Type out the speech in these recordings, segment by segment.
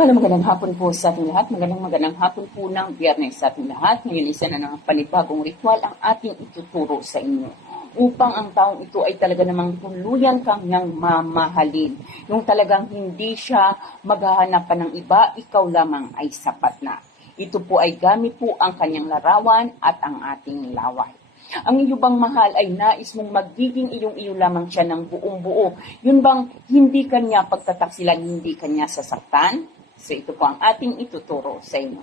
Paano magandang hapon po sa ating lahat. Magandang magandang hapon po ng biyernes sa ating lahat. Ngayon isa na ng panibagong ritual ang ating ituturo sa inyo. Upang ang taong ito ay talaga namang tuluyan kang niyang mamahalin. Yung talagang hindi siya maghahanap pa ng iba, ikaw lamang ay sapat na. Ito po ay gamit po ang kanyang larawan at ang ating laway. Ang iyo bang mahal ay nais mong magiging iyong iyo lamang siya ng buong buo. Yun bang hindi kanya pagtataksilan, hindi kanya sasaktan? So ito po ang ating ituturo sa inyo.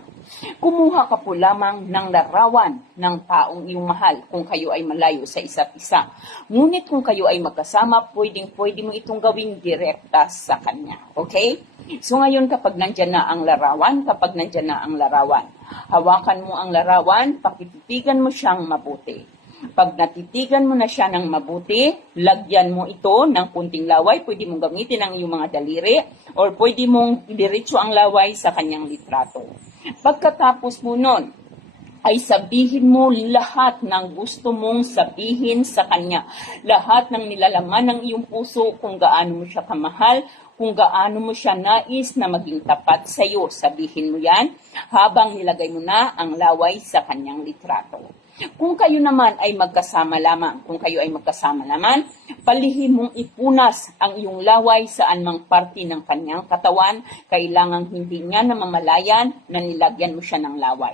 Kumuha ka po lamang ng larawan ng taong iyong mahal kung kayo ay malayo sa isa't isa. Ngunit kung kayo ay magkasama, pwedeng pwede mo itong gawing direkta sa kanya. Okay? So ngayon kapag nandyan na ang larawan, kapag nandyan na ang larawan, hawakan mo ang larawan, pakititigan mo siyang mabuti. Pag natitigan mo na siya ng mabuti, lagyan mo ito ng kunting laway. Pwede mong gamitin ang iyong mga daliri or pwede mong diretso ang laway sa kanyang litrato. Pagkatapos mo nun, ay sabihin mo lahat ng gusto mong sabihin sa kanya. Lahat ng nilalaman ng iyong puso kung gaano mo siya kamahal, kung gaano mo siya nais na maging tapat sa iyo. Sabihin mo yan habang nilagay mo na ang laway sa kanyang litrato. Kung kayo naman ay magkasama lamang, kung kayo ay magkasama naman, palihim mong ipunas ang iyong laway sa anumang parte ng kanyang katawan, kailangang hindi niya namamalayan na nilagyan mo siya ng laway.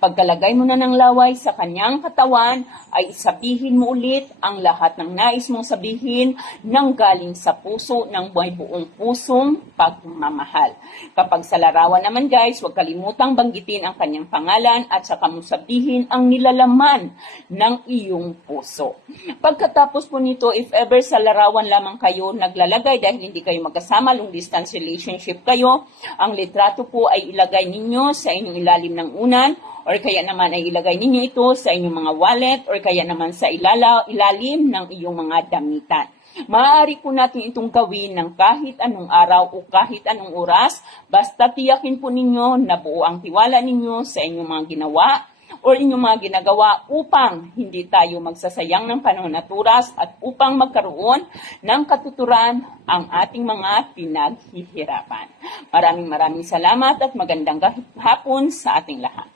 Pagkalagay mo na ng laway sa kanyang katawan, ay sabihin mo ulit ang lahat ng nais mong sabihin nang galing sa puso ng may buong pusong pagmamahal. Kapag sa larawan naman guys, huwag kalimutang banggitin ang kanyang pangalan at saka mo sabihin ang nilalaman ng iyong puso. Pagkatapos po nito, if ever sa larawan lamang kayo naglalagay dahil hindi kayo magkasama, long distance relationship kayo, ang litrato po ay ilagay ninyo sa inyong ilalim ng unan or kaya naman ay ilagay ninyo ito sa inyong mga wallet or kaya naman sa ilala, ilalim ng iyong mga damitan. Maaari po natin itong gawin ng kahit anong araw o kahit anong oras, basta tiyakin po ninyo na buo ang tiwala ninyo sa inyong mga ginawa o inyong mga ginagawa upang hindi tayo magsasayang ng panahon at oras at upang magkaroon ng katuturan ang ating mga pinaghihirapan. Maraming maraming salamat at magandang hapon sa ating lahat.